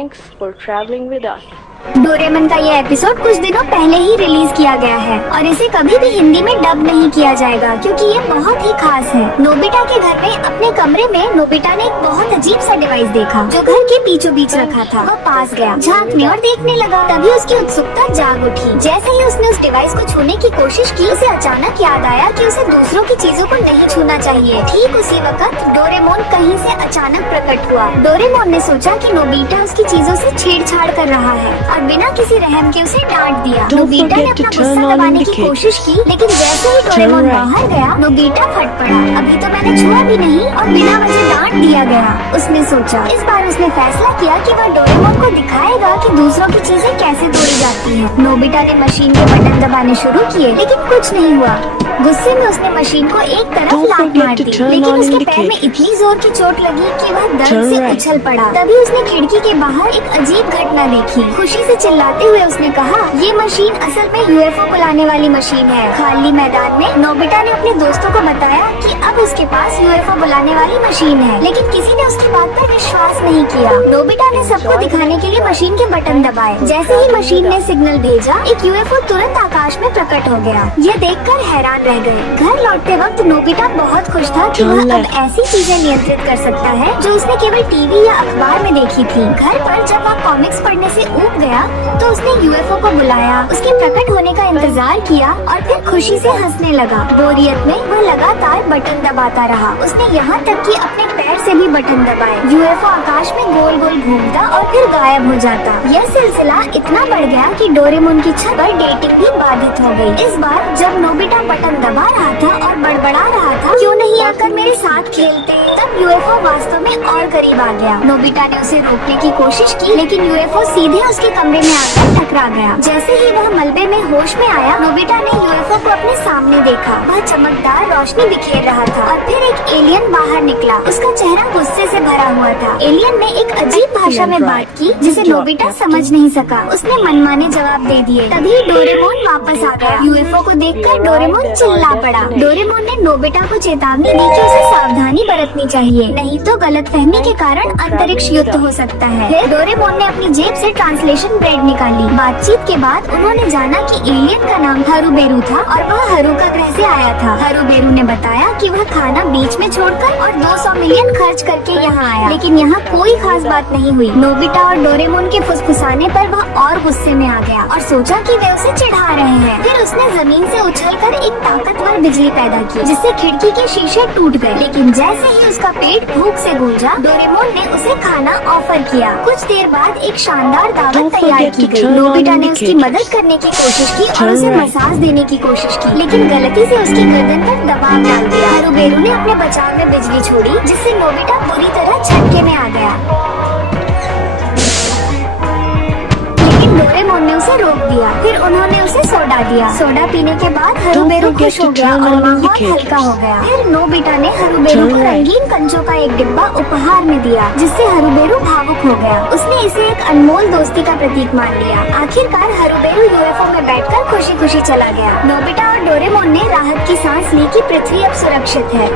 Thanks for traveling with us. Doraemon का ये episode कुछ दिनों पहले ही रिलीज किया गया है और इसे कभी भी हिंदी में डब नहीं किया जाएगा क्योंकि ये बहुत ही खास है। नोबिता के घर में अपने कमरे में नोबिता ने एक बहुत अजीब सा डिवाइस देखा जो घर के बीचों बीच रखा था। वह पास गया, झांकने और देखने लगा। तभी उसकी उत्सुकता जाग उठी। जैसे ही उसने उस डिवाइस को छूने की कोशिश की, उसे अचानक याद आया कि उसे दूसरों की चीजों को नहीं छूना चाहिए। ठीक उसी वक्त डोरेमोन कहीं से अचानक प्रकट हुआ। डोरेमोन ने सोचा कि नोबिता उसकी चीजों से छेड़छाड़ कर रहा है और बिना किसी रहम के उसे डांट दिया। नोबिता ने अपना गुस्सा दबाने की कोशिश की, लेकिन जैसे ही डोरेमोन बाहर गया, नोबिता फट पड़ा। अभी तो मैंने छुआ भी नहीं और बिना वजह डांट दिया गया, उसने सोचा। इस बार उसने फैसला किया कि वह डोरेमोन को दिखाएगा कि दूसरों की चीजें कैसे तोड़ी जाती हैं। नोबिता ने मशीन के बटन दबाने शुरू किए, लेकिन कुछ नहीं हुआ। गुस्से में उसने मशीन को एक तरफ लात मार दी, लेकिन उसके पैर में इतनी जोर की चोट लगी कि वह दर्द से उछल पड़ा। तभी उसने खिड़की के बाहर एक अजीब घटना देखी। खुशी से चिल्लाते हुए उसने कहा, ये मशीन असल में यूएफओ बुलाने वाली मशीन है। खाली मैदान में नोबिता ने अपने दोस्तों को बताया कि अब उसके पास यूएफओ बुलाने वाली मशीन है, लेकिन किसी ने उसकी बात पर विश्वास नहीं किया। नोबिता ने सबको दिखाने के लिए मशीन के बटन दबाए। जैसे ही मशीन ने सिग्नल भेजा, एक यूएफओ तुरंत आकाश में प्रकट हो गया। यह देखकर हैरान रह गए। घर लौटते वक्त नोबिता बहुत खुश था कि वह अब ऐसी चीजें नियंत्रित कर सकता है जो उसने केवल टीवी या अखबार में देखी थी। घर पर जब वह कॉमिक्स पढ़ने से ऊब गया तो उसने यूएफओ को बुलाया, उसके प्रकट होने का इंतजार किया और फिर खुशी से हंसने लगा। बोरियत में वह लगातार बटन दबाता रहा। उसने यहाँ तक कि अपने पैर से भी बटन दबाए। यूएफओ आकाश में गोल गोल घूमता और फिर गायब हो जाता। यह सिलसिला इतना बढ़ गया कि डोरेमोन की छत पर डेटिंग भी बाधित हो गई। इस बार जब नोबिता बटन दबा रहा था और बड़बड़ा रहा था, क्यों नहीं आकर मेरे साथ खेलते, तब यूएफओ वास्तव में और करीब आ गया। नोबिता ने उसे रोकने की कोशिश की, लेकिन यूएफओ सीधे उसके कमरे में आकर टकरा गया। जैसे ही वह मलबे में होश में आया, नोबिता ने यूएफओ को अपने सामने देखा। वह चमकदार रोशनी बिखेर रहा था और फिर एक एलियन बाहर निकला। उसका चेहरा गुस्से से भरा हुआ था। एलियन ने एक अजीब भाषा में बात की जिसे नोबिता समझ नहीं सका। उसने मनमाने जवाब दे दिए। तभी डोरेमोन वापस आ गया। यूएफओ को देखकर डोरेमोन चिल्ला पड़ा। डोरेमोन ने नोबिता को चेतावनी दी कि उसे सावधानी बरतनी चाहिए, नहीं तो गलतफहमी के कारण अंतरिक्ष युद्ध हो सकता है। फिर डोरेमोन ने अपनी जेब से ट्रांसलेशन ब्रेड निकाली। बातचीत के बाद उन्होंने जाना कि एलियन का नाम हरुबेरू था और वह हरुका ग्रह से आया था। हरुबेरू ने बताया कि वह खाना बीच में छोड़कर और 200 मिलियन खर्च करके यहाँ आया, लेकिन यहाँ कोई खास बात नहीं हुई। नोबिता और डोरेमोन के फुसफुसाने पर वह और गुस्से में आ गया और सोचा कि वे उसे चिढ़ा रहे हैं। फिर उसने जमीन से उछलकर एक ताकतवर बिजली पैदा की, जिससे खिड़की के शीशे टूट गए। लेकिन जैसे ही उसका पेट भूख से गूंजा, डोरेमोन ने उसे खाना ऑफर किया। कुछ देर बाद एक शानदार दावत तैयार की गई। नोबिता ने उसकी मदद करने की कोशिश की और उसे मसाज देने की कोशिश की, लेकिन गलती से उसकी गर्दन पर दबाव डाल दिया। हरुबेरू ने अपने बचाव में बिजली छोड़ी, जिससे नोबिता बुरी तरह झटके में आ गया, लेकिन डोरेमोन ने उसे रोक दिया। फिर उन्होंने उसे सोडा दिया। सोडा पीने के बाद हरुबेरू खुश हो गया और माहौल हल्का हो गया। फिर नोबिता ने हरुबेरू को रंगीन कंचों का एक डिब्बा उपहार में दिया, जिससे हरुबेरू भावुक हो गया। उसने इसे एक अनमोल दोस्ती का प्रतीक मान लिया। आखिरकार हरुबेरू यूएफओ में बैठकर खुशी खुशी चला गया। नोबिता और डोरेमोन ने राहत की सांस ली कि पृथ्वी अब सुरक्षित है।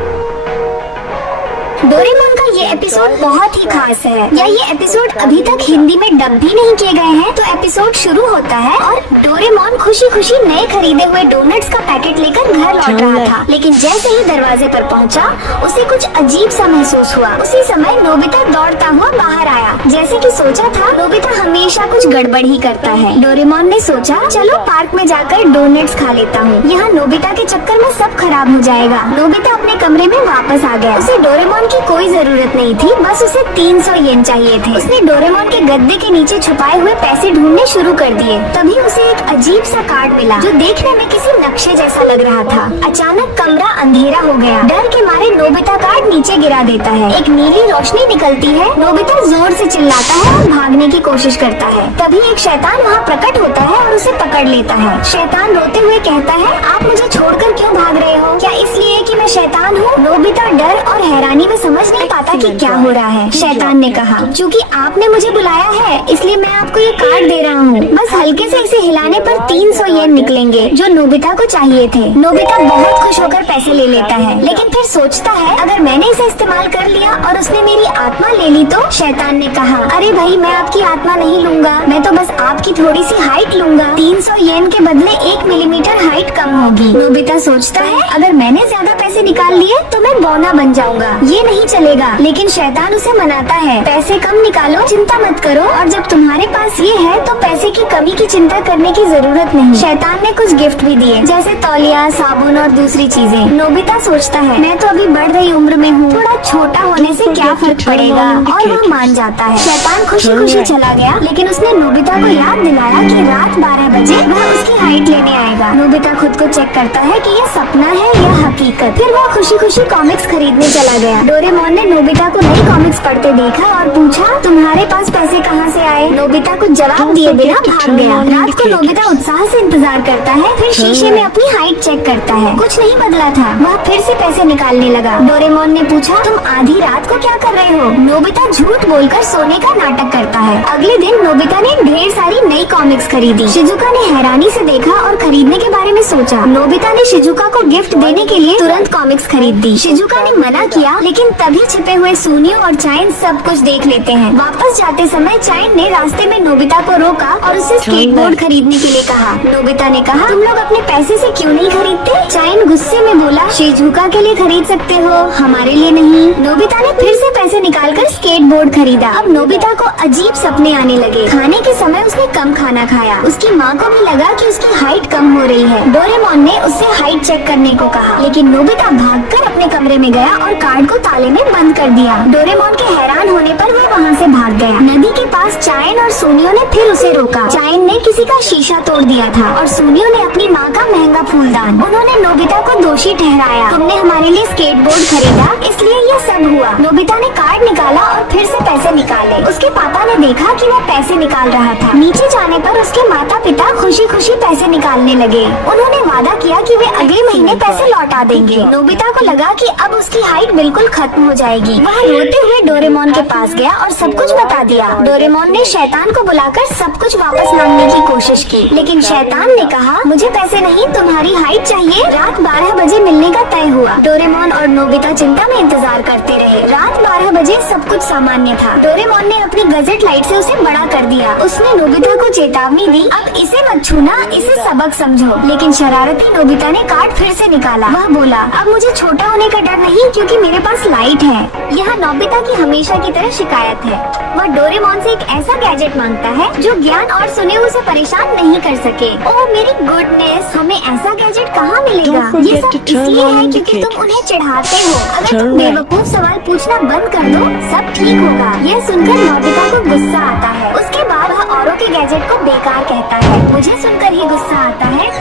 डोरेमोन का ये एपिसोड बहुत ही खास है। या ये एपिसोड अभी तक हिंदी में डब भी नहीं किए गए हैं, तो एपिसोड शुरू होता है और डोरेमोन खुशी खुशी नए खरीदे हुए डोनट्स का पैकेट लेकर घर लौट रहा था। लेकिन जैसे ही दरवाजे पर पहुंचा, उसे कुछ अजीब सा महसूस हुआ। उसी समय नोबिता दौड़ता हुआ बाहर आया। जैसे कि सोचा था, नोबिता हमेशा कुछ गड़बड़ ही करता है। डोरेमोन ने सोचा, चलो पार्क में जाकर डोनट्स खा लेता हूँ, यहाँ नोबिता के चक्कर में सब खराब हो जाएगा। नोबिता अपने कमरे में वापस आ गया। उसे डोरेमोन की कोई जरूरत नहीं थी, बस उसे 300 येन चाहिए थे। उसने डोरेमोन के गद्दे के नीचे छुपाए हुए पैसे ढूंढने शुरू कर दिए। तभी उसे एक अजीब सा कार्ड मिला जो देखने में किसी नक्शे जैसा लग रहा था। अचानक कमरा अंधेरा हो गया। डर के मारे नोबिता कार्ड नीचे गिरा देता है। एक नीली रोशनी निकलती है। नोबिता जोर से चिल्लाता है और भागने की कोशिश करता है। तभी एक शैतान वहाँ प्रकट होता है और उसे पकड़ लेता है। शैतान रोते हुए कहता है, आप मुझे छोड़कर क्यों भाग रहे हो? क्या इसलिए कि मैं शैतान हूँ? नोबिता डर और हैरानी में समझ नहीं पाता कि क्या हो रहा है। शैतान ने कहा, चूँकि आपने मुझे बुलाया है इसलिए मैं आपको ये कार्ड दे रहा हूँ। बस हल्के से इसे हिलाने पर 300 येन निकलेंगे जो नोबिता को चाहिए थे। नोबिता बहुत खुश होकर पैसे ले लेता है, लेकिन फिर सोचता है अगर मैंने इसे इस्तेमाल कर लिया और उसने मेरी आत्मा ले ली तो? शैतान ने कहा, अरे भाई मैं आपकी आत्मा नहीं लूंगा, मैं तो बस आपकी थोड़ी सी हाइट लूंगा। 300 येन के बदले 1 मिलीमीटर हाइट कम होगी। नोबिता सोचता है अगर मैंने ज्यादा पैसे निकाल लिए तो मैं बौना बन जाऊंगा, ये नहीं चलेगा। लेकिन शैतान उसे मनाता है, पैसे कम निकालो, चिंता मत करो, और जब तुम्हारे पास ये है तो पैसे की कमी की चिंता करने की जरूरत नहीं। शैतान ने कुछ गिफ्ट भी दिए जैसे तौलिया, साबुन और दूसरी चीजें। नोबिता सोचता है मैं तो अभी बढ़ रही उम्र में हूँ, थोड़ा छोटा होने से क्या फर्क पड़ेगा, और वह मान जाता है। शैतान खुशी खुशी चला गया, लेकिन उसने नोबिता को याद दिलाया कि रात 12 बजे वह उसकी हाइट लेने आएगा। नोबिता खुद को चेक करता है कि ये सपना है या हकीकत। फिर वह खुशी खुशी कॉमिक्स खरीदने चला गया। डोरेमोन ने नोबिता को नई कॉमिक्स पढ़ते देखा और पूछा, तुम्हारे पास पैसे कहाँ से आए? नोबिता को जवाब दिए बिना भाग गया। रात को नोबिता उत्साह से इंतजार करता है, फिर शीशे में अपनी हाइट चेक करता है, कुछ नहीं बदला था। वह फिर से पैसे निकालने लगा। डोरेमोन ने पूछा, तुम आधी रात को क्या कर रहे हो? नोबिता झूठ बोलकर सोने का नाटक करता है। अगले दिन नोबिता ने ढेर सारी नई कॉमिक्स खरीदी। शिजुका ने हैरानी से देखा और खरीदने के बारे में सोचा। नोबिता ने शिजुका को गिफ्ट देने के लिए तुरंत कॉमिक्स खरीद दी। शिजुका ने मना किया, लेकिन तभी छिपे हुए सूनियो और चाइन सब कुछ देख लेते हैं। वापस जाते समय चाइन ने रास्ते में नोबिता को रोका और उससे स्केटबोर्ड खरीदने के लिए कहा। नोबिता ने कहा, तुम लोग अपने पैसे से क्यों नहीं खरीदते? चाइन गुस्से में बोला, शिजुका के लिए खरीद सकते हो, हमारे लिए नहीं। नोबिता ने फिर से पैसे निकालकर स्केटबोर्ड खरीदा। अब नोबिता को अजीब सपने आने लगे। खाने के समय उसने कम खाना खाया। उसकी माँ को भी लगा कि उसकी हाइट कम हो रही है। डोरेमोन ने उससे हाइट चेक करने को कहा, लेकिन नोबिता भागकर अपने कमरे में गया और कार्ड को ताले में बंद कर दिया। डोरेमोन के हैरान होने पर वह वहाँ से भाग गया। नदी के पास चाइन और सूनियो ने फिर उसे रोका। चाइन ने किसी का शीशा तोड़ दिया था और सूनियो ने अपनी माँ का महंगा फूलदान। उन्होंने नोबिता को दोषी ठहराया, तुमने हमारे लिए स्केटबोर्ड खरीदा इसलिए ये सब हुआ। नोबिता ने कार्ड निकाला और फिर से पैसे निकाले। उसके पापा ने देखा कि वह पैसे निकाल रहा था। नीचे जाने पर उसके माता पिता खुशी खुशी पैसे निकालने लगे। उन्होंने वादा किया कि वे अगले महीने पैसे लौटा देंगे। नोबिता को लगा कि अब उसकी हाइट बिल्कुल खत्म हो जाएगी। वह रोते हुए डोरेमोन के पास गया और सब कुछ बता दिया। डोरेमोन ने शैतान को बुलाकर सब कुछ वापस मांगने की कोशिश की, लेकिन शैतान ने कहा, मुझे पैसे नहीं, तुम्हारी हाइट चाहिए। रात 12 बजे मिलने का तय हुआ। डोरेमोन और नोबिता चिंता में इंतजार करते रहे। रात 12 बजे सब कुछ सामान्य था। डोरेमोन ने अपनी गजेट लाइट से उसे बड़ा कर दिया। उसने नोबिता को चेतावनी दी, अब इसे मत छूना, इसे सबक समझो। लेकिन शरारती नोबिता ने कार्ड फिर से निकाला। वह बोला, अब मुझे छोटा होने का डर नहीं, क्योंकि मेरे पास लाइट है। यह नोबिता की हमेशा की तरह शिकायत है। वह डोरेमोन से एक ऐसा गैजेट मांगता है जो ज्ञान और सुने उसे परेशान नहीं कर सके। ओह मेरी गुडनेस, हमें ऐसा गैजेट कहाँ मिलेगा? ये सब इसलिए है क्योंकि तुम उन्हें चिढ़ाते हो। अगर तुम बेवकूफ सवाल पूछना बंद कर दो, सब ठीक होगा। यह सुनकर नोबिता को गुस्सा आता है। उसके बाद वह औरों के गैजेट को बेकार कहता है। मुझे सुनकर ही गुस्सा आता है।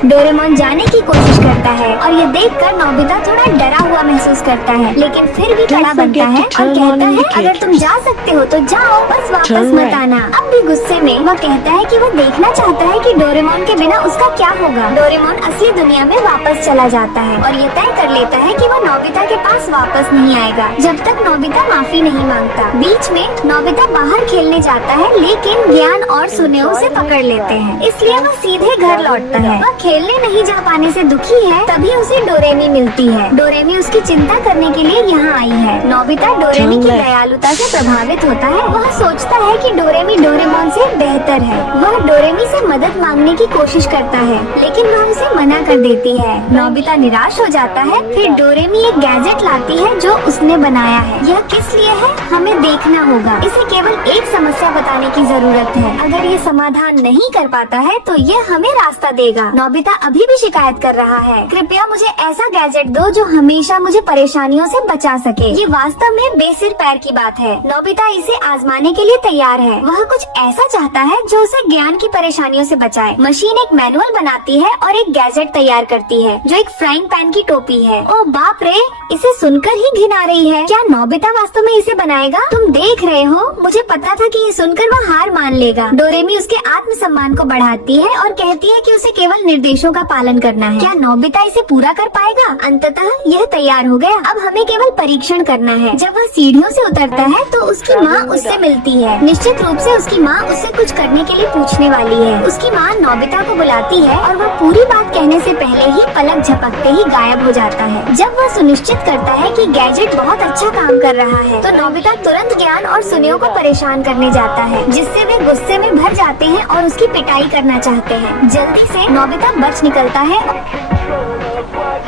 डोरेमोन जाने की कोशिश करता है और ये देखकर नोबिता थोड़ा डरा हुआ महसूस करता है, लेकिन फिर भी कड़ा बनता है और कहता है, अगर तुम जा सकते हो तो जाओ, बस वापस मत आना। अब भी गुस्से में वह कहता है कि वह देखना चाहता है कि डोरेमोन के बिना उसका क्या होगा। डोरेमोन असली दुनिया में वापस चला जाता है और ये तय कर लेता है कि वह नोबिता के पास वापस नहीं आएगा जब तक नोबिता माफी नहीं मांगता। बीच में नोबिता बाहर खेलने जाता है, लेकिन ज्ञान और सुनेओ उसे पकड़ लेते हैं, इसलिए वह सीधे घर लौटता है। वह खेलने नहीं जा पाने से दुखी है। तभी उसे डोरेमी मिलती है। डोरेमी उसकी चिंता करने के लिए यहाँ आई है। नोबिता डोरेमी की दयालुता से प्रभावित होता है। वह सोचता है कि डोरेमी डोरेमोन से बेहतर है। वह डोरेमी से मदद मांगने की कोशिश करता है, लेकिन वह उसे मना कर देती है। नोबिता निराश हो जाता है। फिर डोरेमी एक गैजेट लाती है जो उसने बनाया है। यह किस लिए है हमें देखना होगा। इसे केवल एक समस्या बताने की जरूरत है। अगर ये समाधान नहीं कर पाता है तो यह हमें रास्ता देगा। नोबिता अभी भी शिकायत कर रहा है, कृपया मुझे ऐसा गैजेट दो जो हमेशा मुझे परेशानियों से बचा सके। ये वास्तव में बेसिर पैर की बात है। नोबिता इसे आजमाने के लिए तैयार है। वह कुछ ऐसा चाहता है जो उसे ज्ञान की परेशानियों से बचाए। मशीन एक मैनुअल बनाती है और एक गैजेट तैयार करती है जो एक फ्राइंग पैन की टोपी है। ओ बाप रे, इसे सुनकर ही घिन आ रही है। क्या नोबिता वास्तव में इसे बनाएगा? तुम देख रहे हो, मुझे पता था कि ये सुनकर वह हार मान लेगा। डोरेमी उसके आत्मसम्मान को बढ़ाती है और कहती है कि उसे केवल निर्देशों का पालन करना है। क्या नोबिता इसे पूरा कर पाएगा? अंततः यह तैयार हो गया। अब हमें केवल परीक्षण करना है। जब वह सीढ़ियों से उतरता है तो उसकी माँ उससे मिलती है। निश्चित रूप से उसकी माँ उससे कुछ करने के लिए पूछने वाली है। उसकी माँ नोबिता को बुलाती है और वह पूरी बात कहने से पहले ही पलक झपकते ही गायब हो जाता है। जब वह सुनिश्चित करता है कि गैजेट बहुत अच्छा काम कर रहा है तो नोबिता तुरंत ज्ञान और सुनियो को परेशान करने जाता है, जिससे वे गुस्से में भर जाते हैं और उसकी पिटाई करना चाहते हैं। जल्दी से नोबिता बच निकलता है,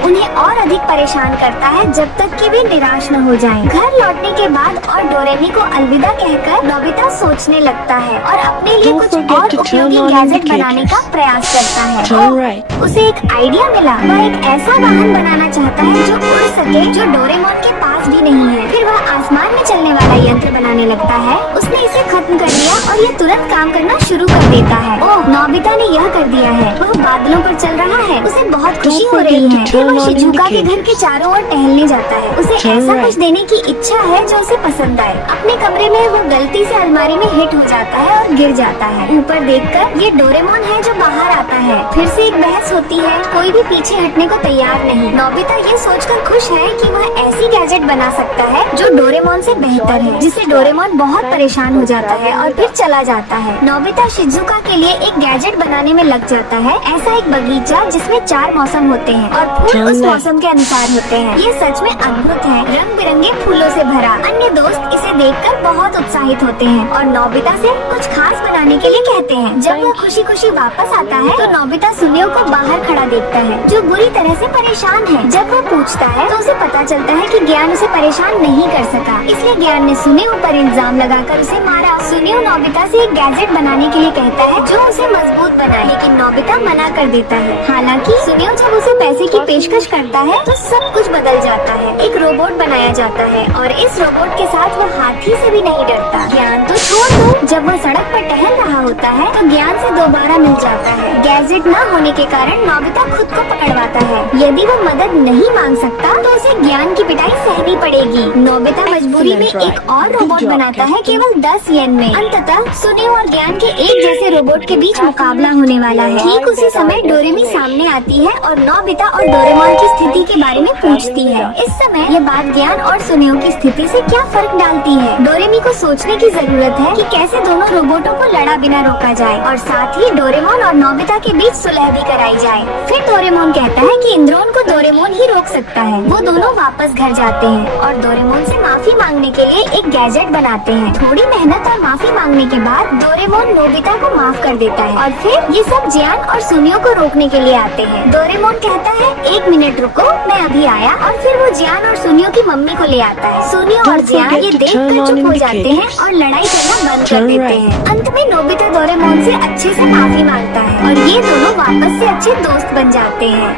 उन्हें और अधिक परेशान करता है जब तक कि वे निराश न हो जाएं। घर लौटने के बाद और डोरेमी को अलविदा कहकर नोबिता सोचने लगता है और अपने लिए कुछ और उपयोगी गैजेट बनाने का प्रयास करता है। उसे एक आइडिया मिला। वह एक ऐसा वाहन बनाना चाहता है जो उड़ सके, जो डोरेमोन के पास भी नहीं है। फिर वह आसमान में चलने वाला यंत्र बनाने लगता है। उसने इसे खत्म कर दिया और यह तुरंत काम करना शुरू कर देता है। ओह, नोबिता ने यह कर दिया है। वह बादलों पर चल रहा है। उसे बहुत खुशी हो रही है। फिर वह शिजुका के घर के चारों ओर टहलने जाता है। उसे ऐसा कुछ देने की इच्छा है जो उसे पसंद आए। अपने कमरे में वो गलती से अलमारी में हिट हो जाता है और गिर जाता है। ऊपर देखकर ये डोरेमोन है जो बाहर आता है। फिर से एक बहस होती है। कोई भी पीछे हटने को तैयार नहीं। नोबिता ये सोचकर खुश है कि वह ऐसी गैजेट बना सकता है जो डोरेमोन से बेहतर है, जिससे डोरेमोन बहुत परेशान हो जाता है और फिर चला जाता है। नोबिता शिजुका के लिए एक गैजेट बनाने में लग जाता है। ऐसा एक बगीचा जिसमें 4 मौसम होते हैं और फूल उस मौसम के अनुसार होते हैं। ये सच में अद्भुत है, रंग बिरंगे फूलों से भरा। अन्य दोस्त इसे देखकर बहुत उत्साहित होते हैं और नोबिता से कुछ खास बनाने के लिए कहते हैं। जब वह खुशी खुशी वापस आता है तो नोबिता सुनियो को बाहर खड़ा देखता है, जो बुरी तरह से परेशान है। जब वह पूछता है तो उसे पता चलता है कि ज्ञान उसे परेशान नहीं कर सका, इसलिए ज्ञान ने सुनियो पर इल्जाम लगाकर उसे मारा। सुनियो नोबिता से एक गैजेट बनाने के लिए कहता है जो उसे मजबूत बनाए, लेकिन नोबिता मना कर देता है। हालांकि सुनियो जब उसे पैसे की पेशकश करता है तो सब कुछ बदल जाता है। एक रोबोट बनाया जाता है और इस रोबोट के साथ वह हाथी से भी नहीं डरता। ज्ञान तो छोड़ दो, जब वह सड़क पर टहल रहा होता है तो ज्ञान से दोबारा मिल जाता है। गैजेट न होने के कारण नोबिता खुद को पकड़वाता है। यदि वो मदद नहीं मांग सकता तो उसे ज्ञान की पिटाई सहनी पड़ेगी। नोबिता मजबूरी में एक और रोबोट बनाता है केवल 10 येन में। अंततः सुनियो और ज्ञान के एक जैसे रोबोट के बीच मुकाबला होने वाला है। ठीक उसी समय डोरेमी सामने आती है और नोबिता और डोरेमोन की स्थिति के बारे में पूछती है। इस समय ये बात ज्ञान और सुनियो की स्थिति से क्या फर्क डालती है? डोरेमी को सोचने की जरूरत है कि कैसे दोनों रोबोटों को लड़ा बिना रोका जाए और साथ ही डोरेमोन और नोबिता के बीच सुलह भी कराई जाए। फिर डोरेमोन कहता है कि इंद्रोन को डोरेमोन ही रोक सकता है। वो दोनों वापस घर जाते हैं और डोरेमोन से माफी मांगने के लिए एक गैजेट बनाते हैं। थोड़ी मेहनत और माफी मांगने के बाद डोरेमोन नोबिता को माफ कर देता है और फिर ये सब ज्ञान और सुनियो को रोकने के लिए आते हैं। डोरेमोन कहता है 1 मिनट रुको, मैं अभी आया, और फिर वो ज्ञान और सुनियो की मम्मी को ले आता है। सुनियो और ज्ञान ये देखकर चुप हो जाते हैं और लड़ाई करना बंद कर देते हैं। अंत में नोबिता डोरेमोन से अच्छे से माफी मांगता है और ये दोनों वापस से अच्छे दोस्त बन जाते हैं।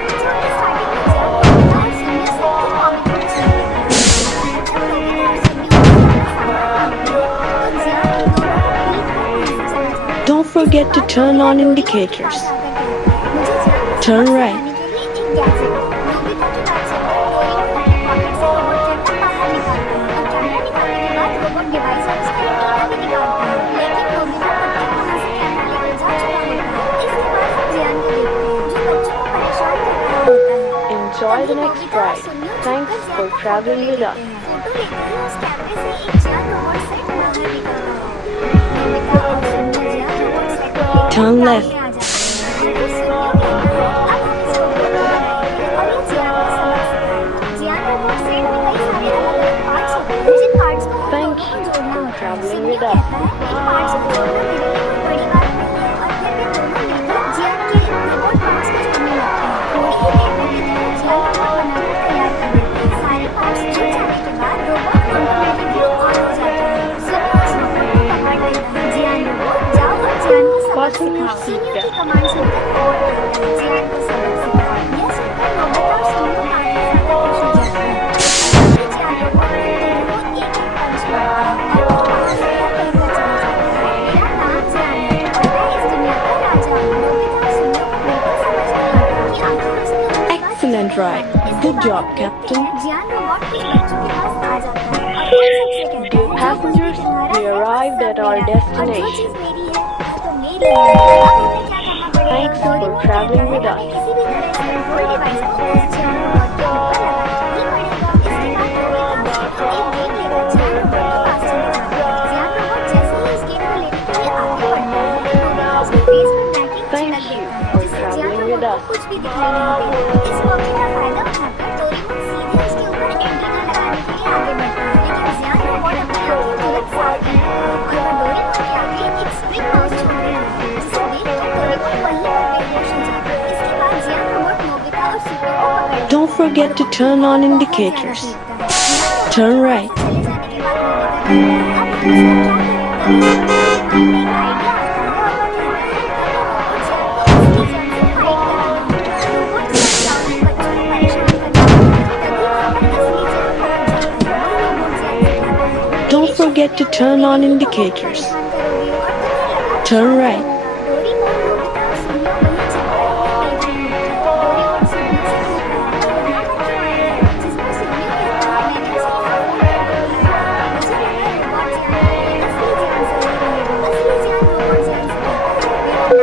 Don't forget to turn on indicators. Turn right. Enjoy the next ride. Thanks for traveling with us. Turn left. Thank you for traveling with us. Fasten your seatbelt. Excellent ride. Good job, Captain. Passengers, we are arrived at our और जो destination. चीज मेरी है वो तो मेरी है। अब हमें क्या करना पड़ेगा? Thanks for डोरेमोन traveling कहता with है us. हमें किसी भी तरह इस कंट्रोल डिवाइस को उस जैन रोबोट के ऊपर लगाना ही पड़ेगा। इसके बाद नोबिता और शिनू एक गेम लेकर जैन रोबोट के पास चले जाते हैं। जैन रोबोट जैसे ही इस गेम को लेने के लिए आगे बढ़ता है, नोबिता उसके फेस पर बैटिंग Thank छिड़क you देता है, for जिससे जैन traveling रोबोट with को us. कुछ भी दिखाई नहीं देता। इस मौके का फायदा उठाकर डोरेमोन सीधे उसके ऊपर एंटीना लगाने के लिए आगे बढ़ता है, लेकिन जैन रोबोट अपनी आंखें तुरंत साफ करता है और वह डोरेमोन के आगे एक स्प्रिंग माउस छोड़ देता है, जिसे देखकर डोरेमोन वहीं पर बेहोश हो जाता है। इसके बाद जैन रोबोट नोबिता और शिनू को पकड़ता है। Don't forget to turn on indicators. Turn right. चले जाने के बाद नोबिता कहता है, अब हम इसका क्या करें? तभी शिनू के दिमाग में एक आइडिया आता है और वह कहता है, हमें रोबोट जैन को असली जैन से फाइट कराना होगा। रोबोट जैन गांव में बच्चों को परेशान करता है। तभी वहाँ पर असली जैन पहुंच जाता है और रोबोट जैन से कहता है, Don't forget to turn on indicators. Turn right. Doraemon, Nobita और शिनू वहीं चलकर अपने पेज में होते हैं। डोरेमोन शिनू से पूछता है, तुम यहाँ पर क्यों आए हो? जिस पर शिनू कहता है, मैंने उसे यहाँ फोन करके बुलाया। मुझे लगा रोबोट जैन को कोई असली जैन से ही रहेगा। असली जैन रोबोट जैन से कहता है,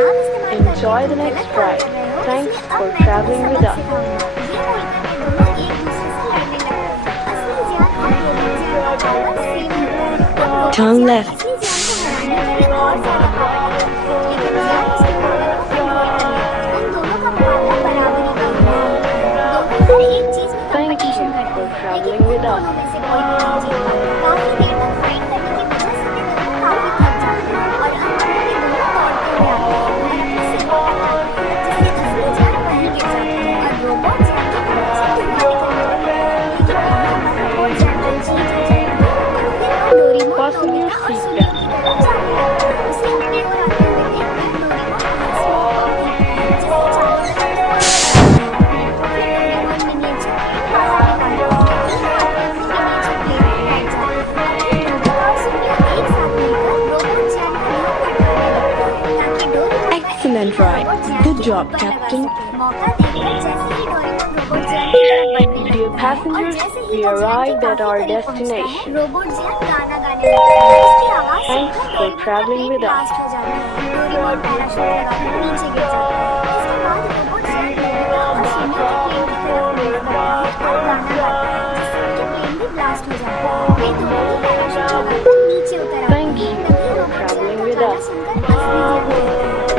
मेरा नाम इस्तेमाल करके Enjoy the तुम next गलत काम ride. कर रहे हो, Thanks इसलिए for अब मैं traveling तुम्हें with सबक us. सिखाऊंगा। ये बोलकर वे दोनों एक दूसरे से लड़ने लगते हैं। असली जैन और रोबोट जैन का पावर सेम होता है। अब रोबोट Turn जैन left. असली जैन को हराने के लिए और ज्यादा पावर लगाता है, लेकिन जैन उसके पावर को कंट्रोल कर लेता है। उन दोनों का मुकाबला बराबरी का हो रहा होता है। दोनों हर एक चीज में Thank कंपटीशन you करते for हैं, लेकिन traveling उन with us. दोनों में से कोई भी नहीं जीत पाता। काफी देर तक फाइट करने की वजह से वे दोनों काफी थक जाते हैं और अंत में वे दोनों दौड़ते हुए आते हैं और अपने सिर को टकराते हैं, जिससे असली जैन वहीं गिर जाता है और रोबोट जैन की तरफ से धुआं निकलने लगता है। लेकिन यहाँ पर रोबोट जैन को जीत हो जाती है और फिर वह डोरेमोन, Fasten your नोबिता और शिनू seatbelt. की तरफ जाने लगता है। उसे अपनी ओर आते हुए देखकर डोरेमोन वहाँ स्मोक बॉम्ब फेंकता है, जिससे चारों तरफ धुआं फैल जाता है। फिर डोरेमोन मिनिएचर प्लेन बाहर निकालता है और तीनों अपने अपने मिनिएचर प्लेन में बैठ जाते हैं और फिर नोबिता और शिनू एक साथ मिलकर रोबोट जैन का मुंह पटकने लगते हैं, ताकि डोरेमोन का Excellent antenna ride. Robot Jain Good के job, ऊपर लगा Captain. सके। मौका देखकर जैसे ही डोरेमोन रोबोट जैन की तरफ बढ़ने Dear लगता है और passengers, जैसे we ही वह जैन arrived के at काफी our करीब पहुंचता है, destination. रोबोट जैन गाना गाने लगता है। इसकी आवाज Thanks सुनकर for डोरेमोन का traveling plane with us. Blast हो जाता है। डोरेमोन पैराशूट लगाकर नीचे गिर जाता है। इसके बाद रोबोट जैन नोबिता और शिनू के प्लेन की तरफ मूव करता है और गाना गाता है, जिससे उनके प्लेन भी ब्लास्ट हो जाता है। वे दोनों ही पैराशूट लगाकर नीचे उतर आते Thank हैं। you तभी for रोबोट जैन traveling का with गाना us. सुनकर असली जैन कहता है,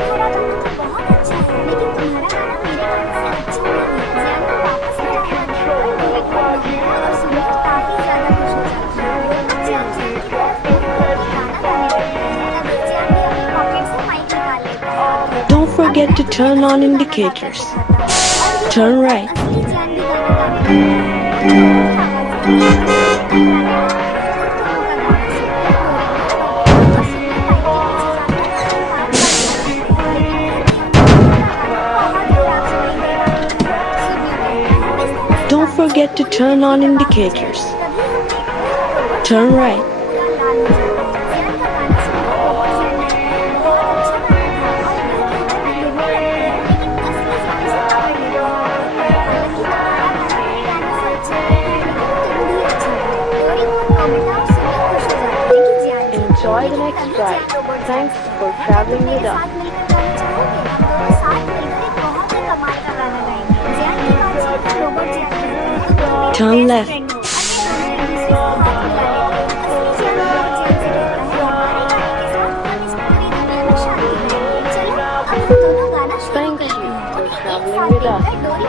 तुम्हारा गाना तो बहुत अच्छा है, लेकिन तुम्हारा गाना मेरे गाने से अच्छा नहीं है। जैन को वापस मिला हुआ देखकर डोरेमोन, नोबिता और शिनू काफी ज्यादा खुश हो जाते हैं। रोबोट जैन जैन की तरफ मुंह करके गाना गाने लगता है। तभी जैन भी अपनी पॉकेट से माइक निकाल लेता है और कहता है, Don't forget अब to मैं turn तुम्हें on असली गाना गाकर indicators. सिखाता हूँ। और ये Turn बोलकर right. असली जैन भी गाना गाने लगता है। उन दोनों की आवाजें एक दूसरे से टकराने लगती हैं। उन दोनों का गाना सुनकर डोरेमोन, नोबिता और शिनू बाइक के पीछे जाकर अपनी कार बंद कर देते हैं, लेकिन फिर भी उन दोनों का गाना बहुत खराब सुनाई दे रहा होता है। शिनू कहता है, इस तरह से Don't गाने से forget to पूरी turn on जिंदगी तबाह हो indicators. जाएगी। तभी हम देखते हैं रोबोट Turn जैन का right. मुंह पूरा लाल हो जाता है। जैन का गाना सुनकर रोबोट जैन कहता है, बहुत अच्छा गाना था, और ये कहकर वे गिरने लगते हैं, लेकिन असली जैन उसे पकड़ लेते हैं और कहता है, हालांकि तुम्हारा गाना मेरे गाने से अच्छा नहीं है, लेकिन तुम भी अच्छे हो। डोरेमोन, नोबिता और शिनू खुश हो जाते हैं कि जैन जीत गया, Enjoy the लेकिन next तभी Jain ride. Robot Jain Thanks से for कहता है, क्या तुम traveling मेरे with us. साथ मिलकर गाना चाहोगे? हम दोनों साथ मिलकर एक बहुत ही कमाल का गाना गाएंगे। जैन की बात सुनकर रोबोट जैन कहता है, तुम मेरे Turn बेस्ट left. फ्रेंड हो। और वे दोनों एक दूसरे से हाथ मिला लेते हैं। असली जैन रोबोट जैन से कहता है, हमारे गाने के साथ हम इस पूरी दुनिया में शांति लाएंगे। चलो अब हम दोनों गाना शुरू Thank करते you हैं। for उन्हें एक traveling साथ with us. देखकर